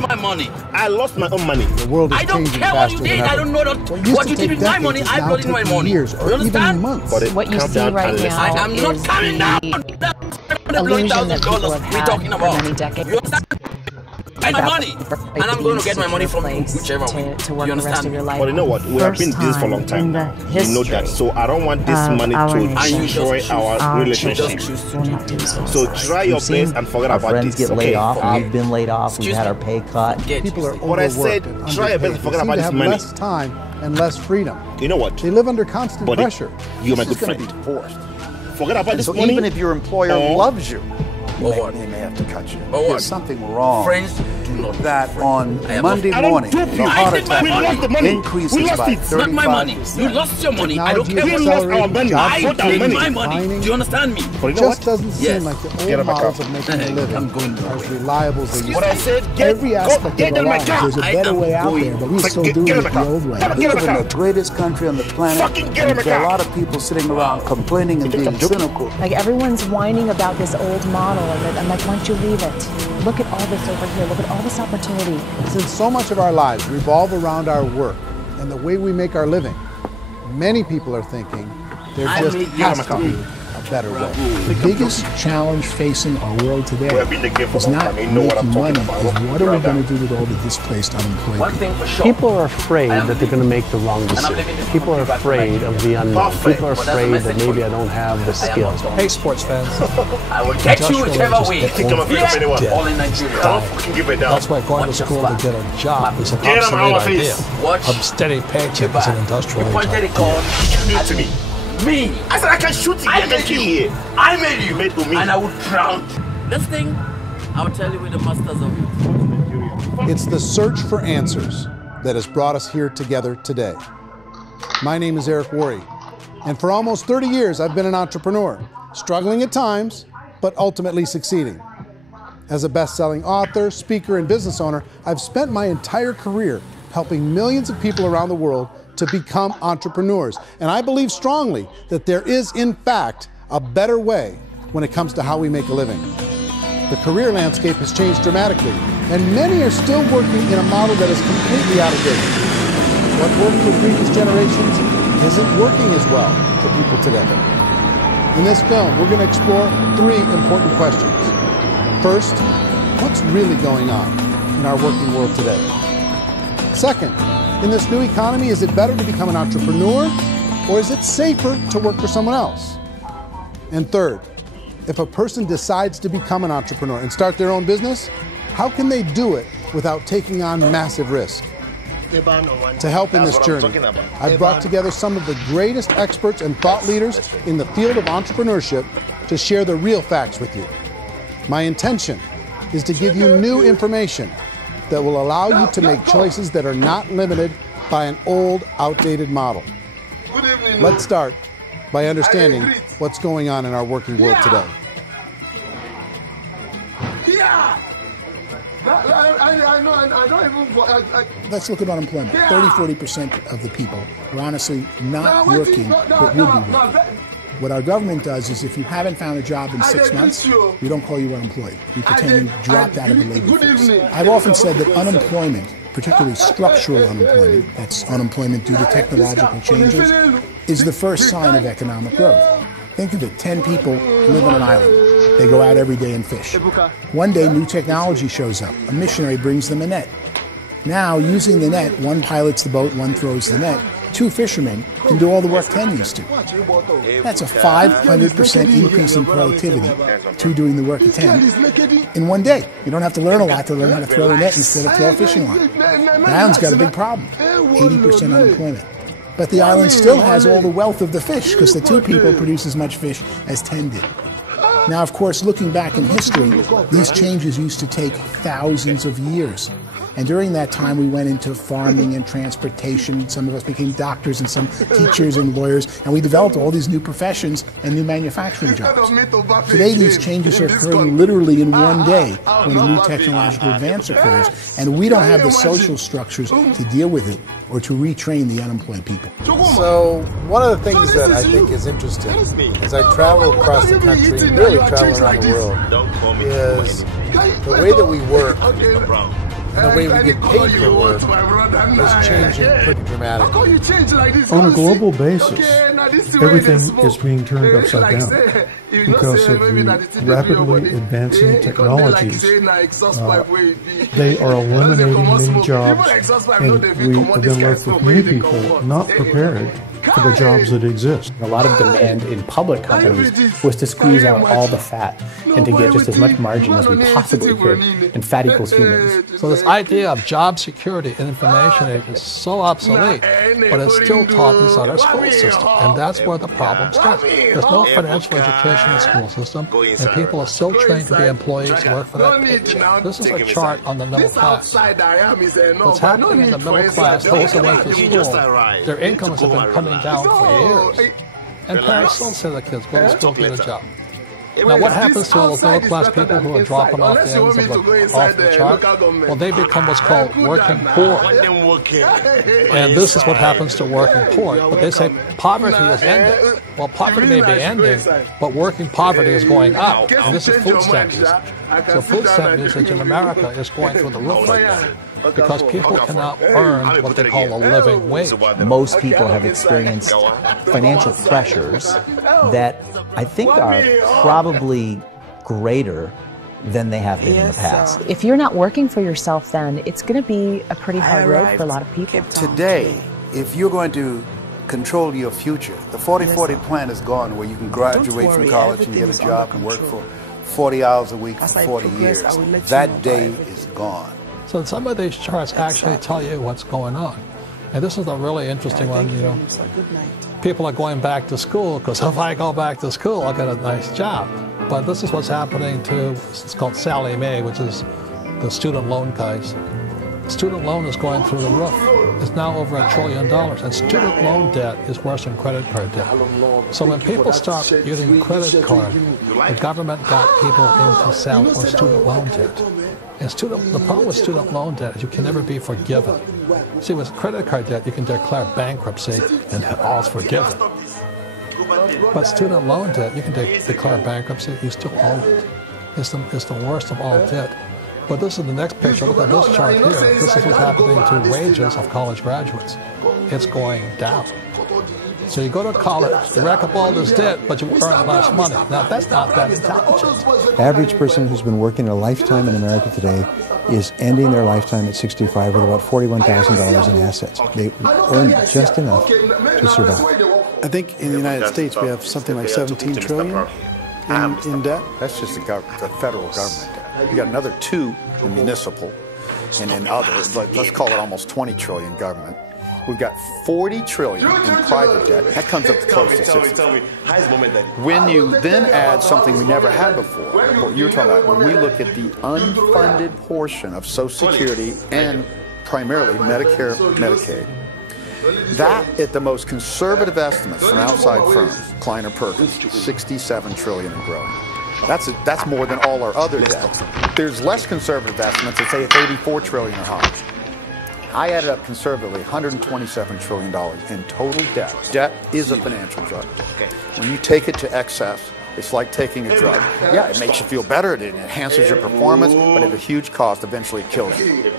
my money. I lost my own money. The world is I don't changing care what you faster did. than I ever. don't know what you did with my money. I brought in my money. Years or even months. What you see right now I'm not is coming down. the illusion that people have we're talking had about. for many decades. You understand? And my money. And I'm going to get my money from whichever way. To work the rest of your life. But you know what? We have been this for a long time. You know that. So I don't want this money to destroy our relationship. So try your best and forget about friends this. get laid off. We've been laid off. We've had our pay cut. People are What I said, overworked and try your best underpaid. to forget They about seem this to money. have less time and less freedom. You know what? They live under constant Buddy, pressure. you're my This good is gonna friend. be forced. Forget about this So money. even if your employer loves you, what? they may have to cut you. Or what? There's something wrong. Friends do not That on am Monday I don't morning, dupe the you. heart I did my attack money. We lost the money. increases We lost by it. 35%. It's not my money. You lost your money. I don't care We what lost you our money. I Not our paid money. my money. Do you understand me? But you know Just what? doesn't seem Yes. like the Get old up, models back of making a living I'm going are as away. reliable as they used What to I be. said, Every aspect get of in our my lives, car. there's a I better am way out going. there, but we Like, still get do in it my the car. old way. Get We in live my in car. the greatest country on the planet. Fucking get in and my there are a car. lot of people sitting around complaining and being cynical. Like everyone's whining about this old model, and I'm like, why don't you leave it? Look at all this over here. Look at all this opportunity. Since so much of our lives revolve around our work and the way we make our living, many people are thinking there just has to be a better way. The biggest challenge facing our world today We have been the game for is long not time. You know what I'm making money. talking about. Is what are we going to do with all the displaced unemployed One people? thing for sure. People are afraid that they're going to make the wrong decision. People are afraid of the unknown. People are afraid that maybe I don't have the skills. Hey, sports fans. I will get you whichever way. Think I'm afraid of anyone. All in Nigeria. Don't fucking give it down. That's why going to school to get a job is an Get him out of obsolete idea. face. Watch. A steady paycheck is an industrial You pointed income. a gun Shoot to me. me. I said I can shoot you. I can kill you. I made you. Made to me. And I would drown. This thing, I'll tell you with the masters of it. It's the search for answers that has brought us here together today. My name is Eric Worre, and for almost 30 years I've been an entrepreneur, struggling at times, but ultimately succeeding. As a best-selling author, speaker, and business owner, I've spent my entire career helping millions of people around the world to become entrepreneurs. And I believe strongly that there is, in fact, a better way when it comes to how we make a living. The career landscape has changed dramatically, and many are still working in a model that is completely out of date. What worked for previous generations isn't working as well to people today. In this film, we're going to explore 3 important questions. First, what's really going on in our working world today? Second, in this new economy, is it better to become an entrepreneur, or is it safer to work for someone else? And third, if a person decides to become an entrepreneur and start their own business, how can they do it without taking on massive risk? To help in this journey, I've brought together some of the greatest experts and thought leaders in the field of entrepreneurship to share the real facts with you. My intention is to give you new information that will allow you to make choices that are not limited by an old, outdated model. Let's start by understanding what's going on in our working world today. Let's look at unemployment. 30–40% of the people are honestly not working, but would be working. What our government does is if you haven't found a job in 6 months, we don't call you unemployed. We pretend you dropped out of the labor force. I've often said that unemployment, particularly structural unemployment, that's unemployment due to technological changes, is the first sign of economic growth. Think of it, 10 people live on an island. They go out every day and fish. One day, new technology shows up. A missionary brings them a net. Now, using the net, one pilots the boat, one throws the net. 2 fishermen can do all the work 10 used to. That's a 500% increase in productivity, 2 doing the work of 10, in one day. You don't have to learn a lot to learn how to throw a net instead of throw a fishing line. The island's got a big problem, 80% unemployment. But the island still has all the wealth of the fish because the 2 people produce as much fish as 10 did. Now, of course, looking back in history, these changes used to take thousands of years. And during that time, we went into farming and transportation. Some of us became doctors and some teachers and lawyers. And we developed all these new professions and new manufacturing jobs. Today, these changes are occurring literally in one day when a new technological advance occurs. And we don't have the social structures to deal with it or to retrain the unemployed people. So one of the things that I think is interesting as I travel across the country, really travel around the world, is the way that we work and the way we get paid for work is changing pretty dramatically. On a global basis, everything is being turned upside down because of the rapidly advancing technologies. They are eliminating many jobs, and we have been left with many people not prepared for the jobs that exist. A lot of demand in public companies was to squeeze out all the fat and to get just as much margin as we possibly could, and fat equals humans. So this idea of job security in information age is so obsolete, but it's still taught inside our school system, and that's where the problem starts. There's no financial education in the school system, and people are still trained to be employees to work for that paycheck. This is a chart on the middle class. What's happening in the middle class, those who went to school, their incomes have been coming down for years. And parents still say to the kids, go to school, get a job. Now what happens to all those middle class people who are dropping off the ends of the chart? Well, they become what's called working poor. And this is what happens to working poor. But they say poverty is ending. Well, poverty may be ending, but working poverty is going up. And this is food stamp usage. So food stamp usage in America is going through the roof right now, because people cannot earn what they call a living wage. Most people have experienced financial pressures that I think are probably greater than they have been in the past. If you're not working for yourself, then it's going to be a pretty hard road for a lot of people. Today, if you're going to control your future, the 40-40 plan is gone, where you can graduate from college and get a job and work for 40 hours a week for 40 years. That day is gone. So some of these charts actually tell you what's going on. And this is a really interesting one, you know. People are going back to school because if I go back to school, I'll get a nice job. But this is what's happening to, it's called Sallie Mae, which is the student loan guys. Student loan is going through the roof. It's now over $1 trillion. And student loan debt is worse than credit card debt. So when people start using credit card, the government got people into student loan debt. And the problem with student loan debt is you can never be forgiven. See, with credit card debt, you can declare bankruptcy and all's forgiven. But student loan debt, you can declare bankruptcy, you still owe it. It's the worst of all debt. But this is the next picture. Look at this chart here. This is what's happening to wages of college graduates. It's going down. So you go to college, you rack up all this debt, but you earn less money. Now, that's not that intelligent. Average person who's been working a lifetime in America today is ending their lifetime at 65 with about $41,000 in assets. They earn just enough to survive. I think in the United States we have something like $17 trillion in debt. That's just the federal government debt. You got another 2 in municipal, and in others, but let's call it almost 20 trillion government. We've got 40 trillion in private debt. That comes up to close to 60. When you then add something we never had before, what you were talking about, when we look at the unfunded portion of Social Security and primarily Medicare, Medicaid, that at the most conservative estimates from outside firms, Kleiner Perkins, 67 trillion and growing. That's more than all our other debts. There's less conservative estimates that say it's 84 trillion or higher. I added up conservatively $127 trillion in total debt. Debt is a financial drug. When you take it to excess, it's like taking a drug. Yeah, it makes you feel better, it enhances your performance, but at a huge cost, eventually it kills you.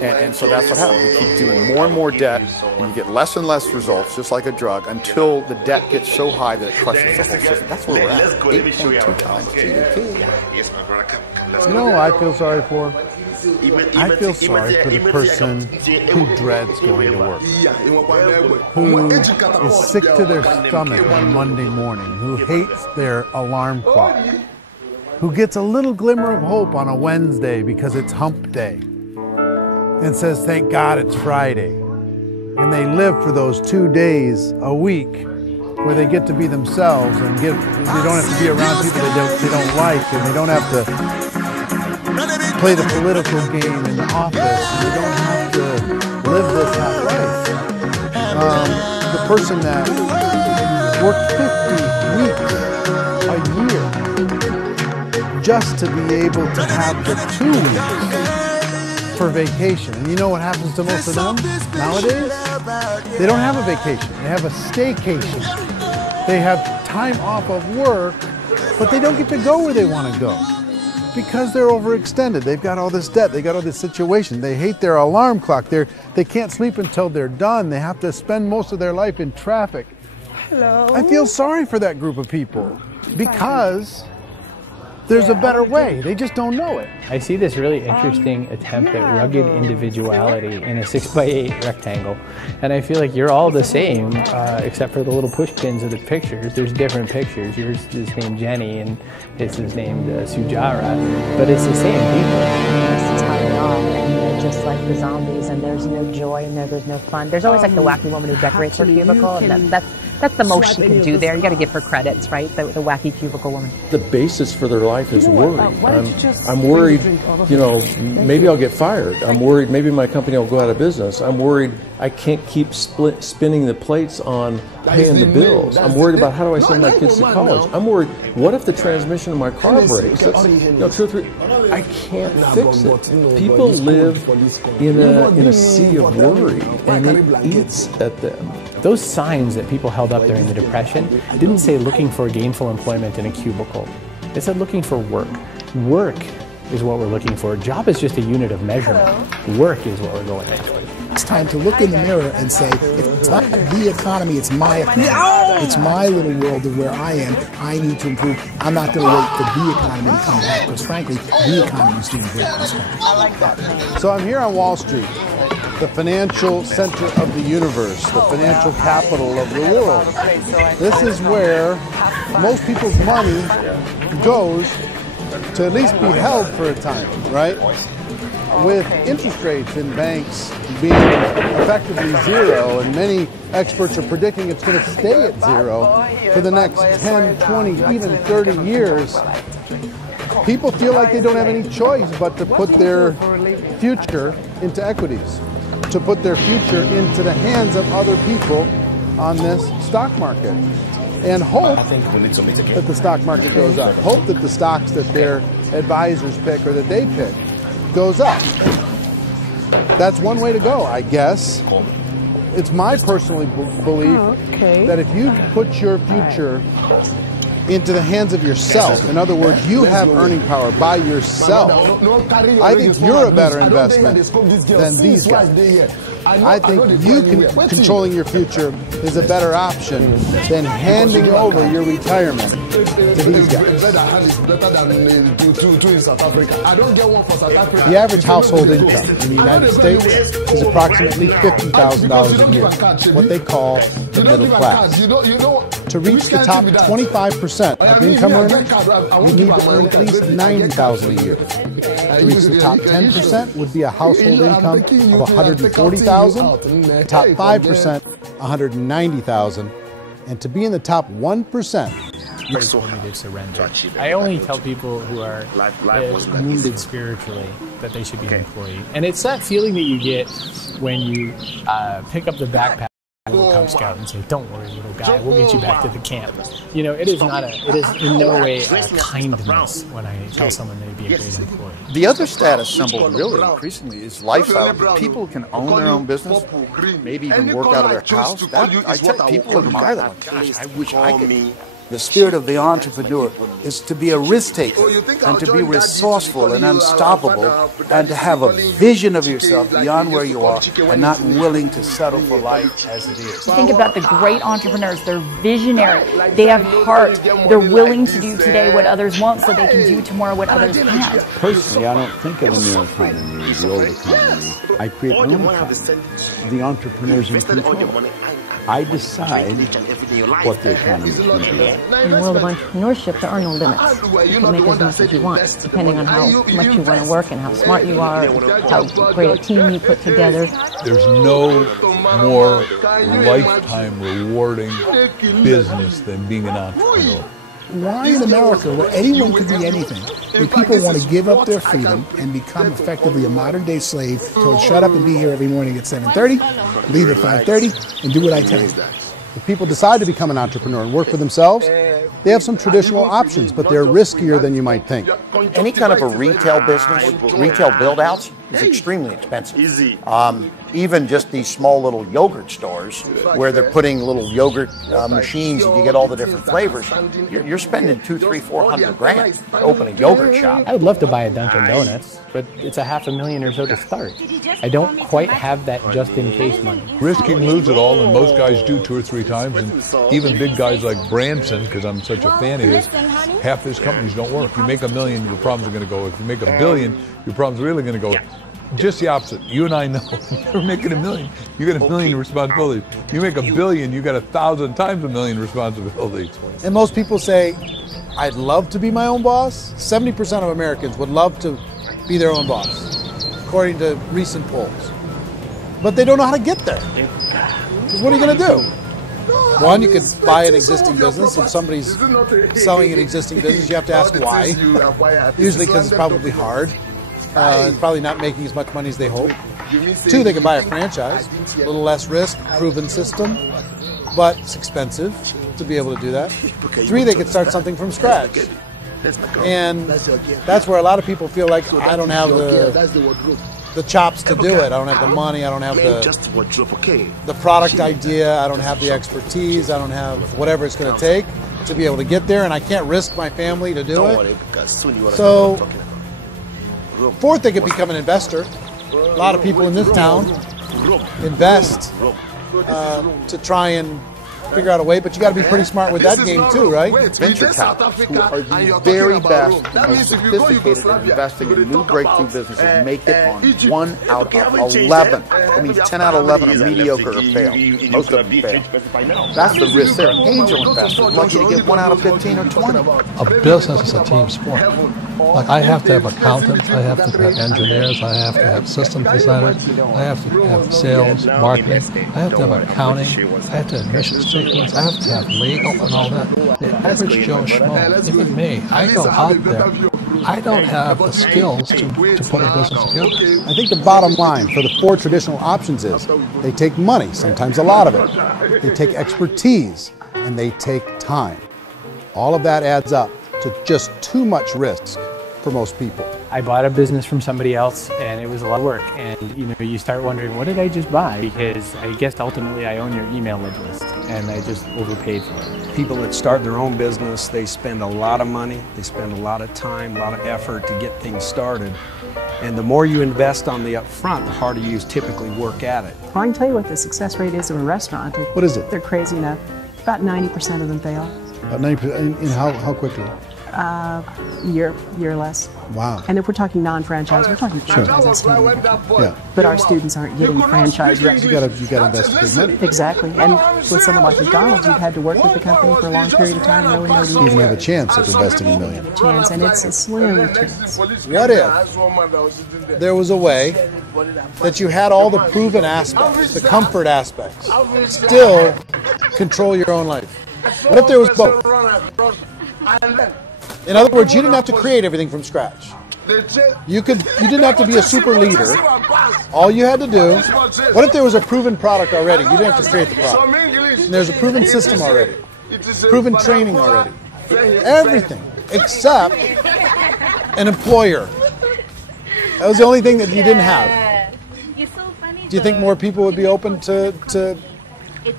And so that's what happens. We keep doing more and more debt, and you get less and less results, just like a drug, until the debt gets so high that it crushes the whole system. That's where we're at. 8.2 times GDP. You know what I feel sorry for? I feel sorry for the person who dreads going to work, who is sick to their stomach on Monday morning, who hates their alarm clock, who gets a little glimmer of hope on a Wednesday because it's hump day, and says, thank God it's Friday. And they live for those 2 days a week where they get to be themselves and they don't have to be around people they don't like, and they don't have to play the political game in the office, and they don't have to live this life. The person that worked 50 weeks a year just to be able to have the 2 weeks for vacation. And you know what happens to most of them nowadays? They don't have a vacation. They have a staycation. They have time off of work, but they don't get to go where they want to go. Because they're overextended. They've got all this debt. They got all this situation. They hate their alarm clock. They can't sleep until they're done. They have to spend most of their life in traffic. Hello. I feel sorry for that group of people because there's a better way. They just don't know it. I see this really interesting attempt at rugged individuality in a 6x8 rectangle. And I feel like you're all the same, except for the little push pins of the pictures. There's different pictures. Yours is named Jenny and his is named Sujara. But it's the same people. This is how they are. And they're just like the zombies, and there's no joy in there, there's no fun. There's always like the wacky woman who decorates her cubicle, and that's the most she can do there. You got to give her credits, right? The wacky cubicle woman. The basis for their life is worry. I'm worried, you know, maybe I'll get fired. I'm worried maybe my company will go out of business. I'm worried I can't keep spinning the plates on paying the bills. I'm worried about how do I send my kids to college. I'm worried, what if the transmission of my car breaks? That's, you know, 2 or 3, I can't fix it. People live in a sea of worry, and it eats at them. Those signs that people held up during the Depression didn't say looking for gainful employment in a cubicle. They said looking for work. Work is what we're looking for. Job is just a unit of measurement. Work is what we're going after. It's time to look in the mirror and say, it's not the economy, it's my economy. It's my little world of where I am. I need to improve. I'm not going to wait for the economy to come back, because frankly, the economy is doing great in this country. So I'm here on Wall Street, the financial center of the universe, the financial capital of the world. This is where most people's money goes to at least be held for a time, right? With interest rates in banks being effectively zero, and many experts are predicting it's going to stay at zero for the next 10, 20, even 30 years, people feel like they don't have any choice but to put their future into equities, to put their future into the hands of other people on this stock market, and hope that the stock market goes up, hope that the stocks that their advisors pick or that they pick goes up. That's one way to go, I guess. It's my personal belief that if you put your future into the hands of yourself, in other words, you have earning power by yourself, I think you're a better investment than these guys. I think controlling your future is a better option than handing over your retirement to these guys. The average household income in the United States is approximately $50,000 a year, what they call the middle class. To reach the top 25% of income earners, you need to earn at least $90,000 a year. To reach the top 10% would be a household income of $140,000, top 5%, $190,000, and to be in the top 1%, to surrender. I only tell people who are wounded spiritually that they should be an employee. And it's that feeling that you get when you pick up the backpack of a Cub Scout and say, "Don't worry, little guy, we'll get you back to the camp." You know, it is in no way a kindness when I tell someone they'd be a great employee. The other status symbol really increasingly is lifestyle. People can own their own business, maybe even work out of their house. I tell people admire that. Gosh, I wish I could. The spirit of the entrepreneur is to be a risk taker and to be resourceful and unstoppable and to have a vision of yourself beyond where you are and not willing to settle for life as it is. Think about the great entrepreneurs. They're visionary. They have heart. They're willing to do today what others won't so they can do tomorrow what others can't. Personally, I don't think of the new economy, the old economy. I create my own economy. The entrepreneurs in control. I decide what the economy is going to be. In the world of entrepreneurship, there are no limits. You can make as much as you want, depending on how much you want to work and how smart you are, and how great a team you put together. There's no more lifetime rewarding business than being an entrepreneur. Why in America, where anyone could be anything, where people want to give up their freedom and become effectively a modern-day slave, told shut up and be here every morning at 7:30, leave at 5:30, and do what I tell you? If people decide to become an entrepreneur and work for themselves, they have some traditional options, but they're riskier than you might think. Any kind of a retail business, retail build-outs, is extremely expensive. Easy. Even just these small little yogurt stores where they're putting little yogurt machines and you get all the different flavors, you're spending $200,000, $300,000, $400,000 to open a yogurt shop. I would love to buy a Dunkin' Donuts, but it's a $500,000 or so to start. I don't quite have that just-in-case money. Risking lose it all, and most guys do 2 or 3 times, and even big guys like Branson, because I'm such a fan of his, half his companies don't work. You make $1 million, your problems are going to go. If you make $1 billion, your problem's really going to go. Just the opposite. You and I know, you're making $1 million, you got $1 million responsibilities. You make $1 billion, you got 1,000 times $1 million responsibilities. And most people say, I'd love to be my own boss. 70% of Americans would love to be their own boss, according to recent polls. But they don't know how to get there. What are you going to do? One, you could buy an existing business. If somebody's selling an existing business, you have to ask why. Usually because it's probably hard. Probably not making as much money as they hope. 2, they can buy a franchise, a little less risk, proven system, but it's expensive to be able to do that. 3, they could start something from scratch. And that's where a lot of people feel like, I don't have the chops to do it. I don't have the money. I don't have the product idea. I don't have the expertise. I don't have whatever it's going to take to be able to get there, and I can't risk my family to do it. So, 4th, they could become an investor. A lot of people in this town invest to try and figure out a way, but you got to be pretty smart with that game too, right? Venture capitalists, who are the very best, most sophisticated in investing in new breakthrough businesses, make it on 1 out of 11. I mean, 10 out of 11 are mediocre or fail. Most of them fail. That's the risk there. Angel investors lucky to get 1 out of 15 or 20. A business is a team sport. Like, I have to have accountants, I have to have engineers, I have to have system designers, I have to have sales, marketing, I have to have accounting, I have to have mission statements, I have to have legal and all that. The average Joe Schmo, even me, I go out there, I don't have the skills to put a business together. I think the bottom line for the 4 traditional options is they take money, sometimes a lot of it. They take expertise, and they take time. All of that adds up to just too much risk for most people. I bought a business from somebody else, and it was a lot of work. And you start wondering, what did I just buy? Because I guess ultimately I own your email list, and I just overpaid for it. People that start their own business, they spend a lot of money, they spend a lot of time, a lot of effort to get things started. And the more you invest on the upfront, the harder you typically work at it. Well, I can tell you what the success rate is of a restaurant. What is it? They're crazy enough. About 90% of them fail. About 90%. In how quickly? Year or less. Wow. And if we're talking non-franchise, we're talking franchise. Yeah. But our students aren't getting franchise yet. You got to invest big money. Exactly. And with someone like McDonald's, you've had to work with the company for a long period of time. Really know you even have a chance of investing $1 million. Chance, and it's a slim chance. What if there was a way that you had all the proven aspects, the comfort aspects, still control your own life? What if there was both? In other words, you didn't have to create everything from scratch. You didn't have to be a super leader. All you had to do, what if there was a proven product already? You didn't have to create the product. And there's a proven system already. Proven training already. Everything except an employer. That was the only thing that you didn't have. Do you think more people would be open to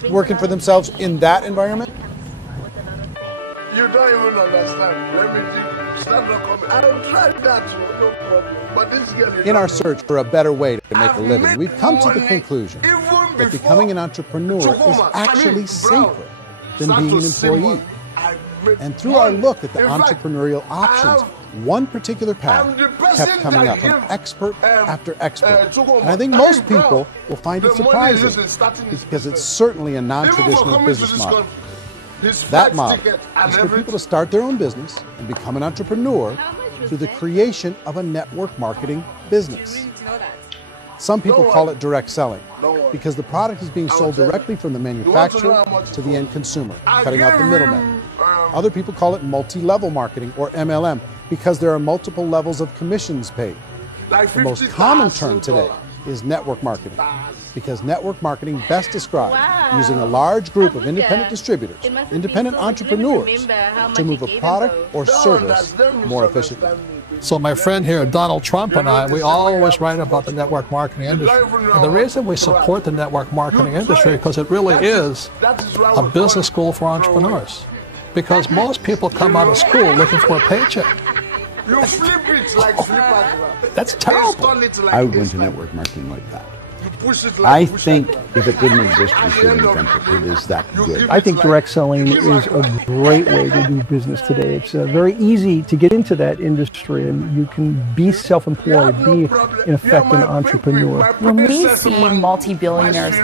working for themselves in that environment? You don't even understand. Let me stand up comment. I'll try that, no problem. But this girl is in our search for a better way to make a living, we've come to the conclusion that becoming an entrepreneur is actually safer than being an employee. And through our look at the entrepreneurial options, one particular path kept coming up from expert after expert. And I think most people will find it surprising because it's certainly a non-traditional business model. That model is for people to start their own business and become an entrepreneur through the creation of a network marketing business. Some people call it direct selling because the product is being sold directly from the manufacturer to the end consumer, cutting out the middleman. Other people call it multi-level marketing, or MLM, because there are multiple levels of commissions paid. The most common term today is network marketing, because network marketing best describes using a large group of independent distributors, independent entrepreneurs, to move a product or service more efficiently. So my friend here, Donald Trump, and I, we always write about the network marketing industry. And the reason we support the network marketing industry because it really is a business school for entrepreneurs. Because most people come out of school looking for a paycheck. You flip it like flippers. That's terrible. I would go into network marketing like that. I think if it didn't exist, we should invent it. It is that good. I think direct selling is a great way to do business today. It's very easy to get into that industry, and you can be self-employed, be, in effect, an entrepreneur. When we see multi-billionaires